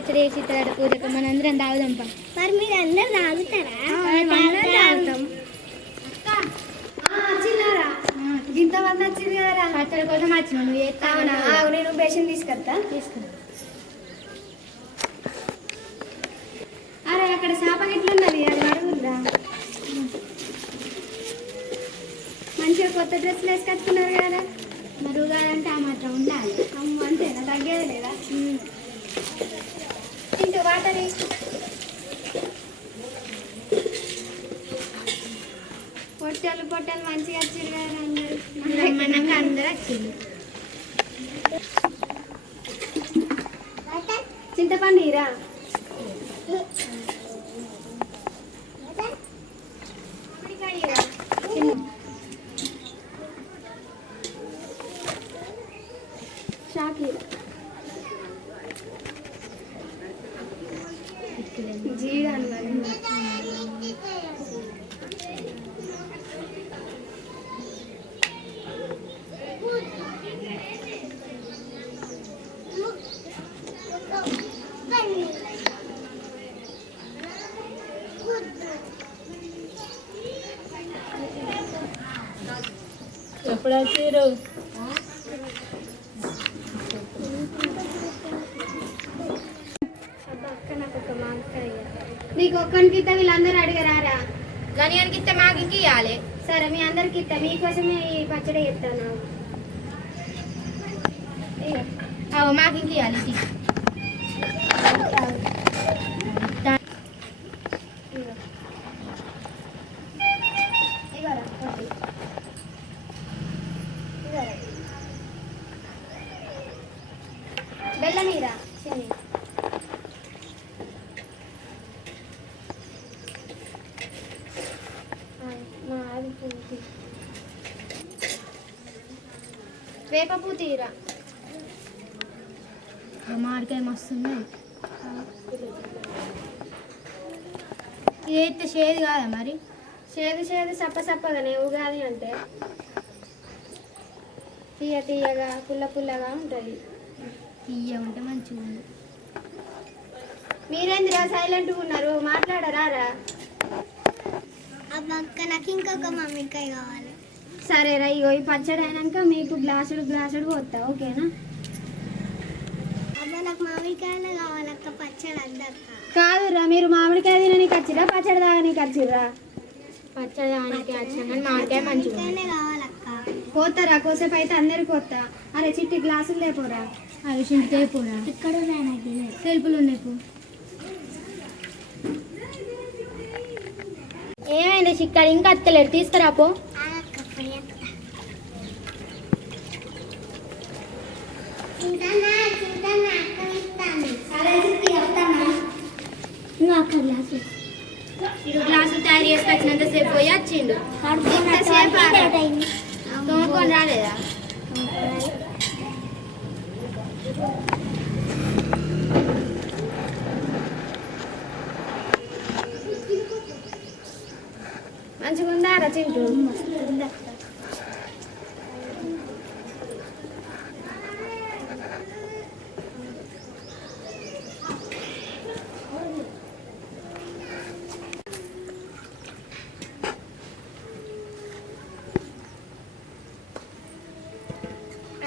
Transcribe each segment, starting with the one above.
పచ్చడి వేసి ఇస్తారట పూజకు, మన అందరం తాగుదాంపా. మరి మీరు అందరు తాగుతారా? తాగుతాం. ఇంతమంది వచ్చింది కదా, పచ్చడి కోసం వచ్చినావు నువ్వు. అవునా? నేను బేషన్ తీసుకొస్తా. అరే అక్కడ చేప గిట్లున్నది, అది అడుగురా. మంచిగా కొత్త డ్రెస్సులు వేసుకొచ్చుకున్నారు కదా. మరి ఉగాదంటే ఆ మాత్రం ఉండాలి. అంతేనా? తగ్గేది లేదా? ఇంటూ వాటరి పొట్టలు మంచిగా వచ్చారు కదా అందరు. మనకు అందరూ వచ్చింది. చింతపండు ఇరా. షాకీర్ జీడాను మరి. ఎప్పుడు వచ్చారు? నీకు ఒక్కరికి ఇస్తా, వీళ్ళందరూ అడిగారా? గణ్యానికి ఇస్తే మాకు ఇంక ఇవ్వాలి. సరే మీ అందరికి ఇస్తా, మీకోసమే ఈ పచ్చడి ఇస్తాను. మాకు ఇంక ఇవ్వాలి. బెల్లనీరా వేప పూ తీరా. మామిడికాయ మస్తుంది. ఇది అయితే షేది కాదా మరి? చేదు సప్పగానే ఉగాది అంటే తీయగా పుల్లగా ఉంటుంది. తీయ ఉంటే మంచిగా ఉంది. మీరేందిరా సైలెంట్గా ఉన్నారు, మాట్లాడరారా? అక్క నాకు ఇంకొక మామిడికాయ కావాలి. సరేరా, ఇగో ఈ పచ్చడి అయినాక మీకు గ్లాసుడు పోతా, ఓకేనా? అబ్బా నాకు మామిడికాయలే కావాలక్క, పచ్చడి అద్దక్క. కాదురా, మీరు మామిడికాయ తిననీకి వచ్చిరా పచ్చడి తాగనీకి వచ్చిర్రా? పచ్చడి దానికి వచ్చినా కానీ మామిడికాయ మంచిగా మామిడికాయలే కావాలక్క. పోతారా? కోసేపు అయితే అందరికి పోతా. అరే చిట్టి గ్లాసులు లేపోరా. అవి చింతకాయ పూరా ఇక్కడ ఉన్నాయి నాకు. సెల్పులు ఉన్నాయి పో. ఏమైంది చిక్కడ ఇంకా అత్తలేడు, తీసుకురా పో. ఇరు గ్లాసులు తయారు చేసుకొచ్చినంత సేపు పోయి వచ్చిండు. తోముకొని రాలేదా? మంచిగా ఉందారా చింటూ?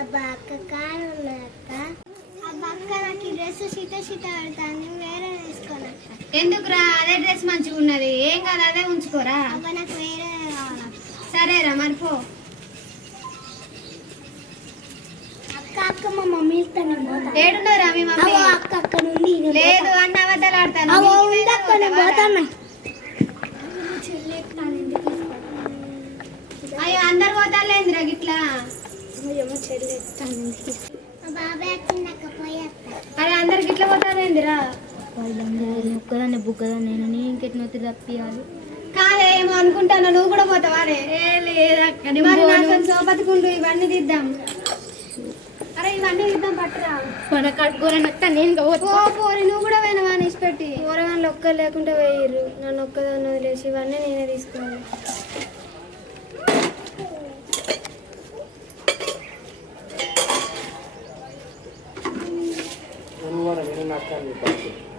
అబ్బా అక్క కారు ఉన్నదక్క. అబ్బా అక్క నాకు ఈ డ్రెస్ సీత పెడతాను, వేరే వేసుకోనక్క. ఎందుకురా? అదే డ్రెస్ మంచిగా ఉన్నది, ఏం కాదు, అదే ఉంచుకోరా. అబ్బా నాకు వేరే కావాలక్క. సరేరా మరి పో. అక్క మా మమ్మీ ఇస్తాను. ఏడున్నారా మీ మమ్మీ? అక్క నుండి లేదు అన్న అబద్ధాలు ఆడతాను. అయ్యో అందరు పోతారులేందిరా గిట్లా. బాబాయ్ వచ్చిందక్క పోయేస్తా. అరే అందరు గిట్ల పోతారేందిరా? వాళ్ళందరూ ఒక్కదాన్ని బుక్కదాన్ని నేను ఇంకెట్నో తప్పియాలి. కాదే ఏమో అనుకుంటాను, నువ్వు కూడా పోతావా? లేదక్క సోపతికుండు ఇవన్నీ తీద్దాం. అరే ఇవన్నీ తీద్దాం, పట్టురా. మన కడుకోరని వస్తా నేను పోరి, నువ్వు కూడా పోయినవా? నిష్పెట్టి కూరగాయలు ఒక్కరు లేకుండా వేయరు, నన్ను ఒక్కదాన్ని వదిలేసి ఇవన్నీ నేనే తీసుకోవాలి. నేను అక్క అని చెప్పాలి.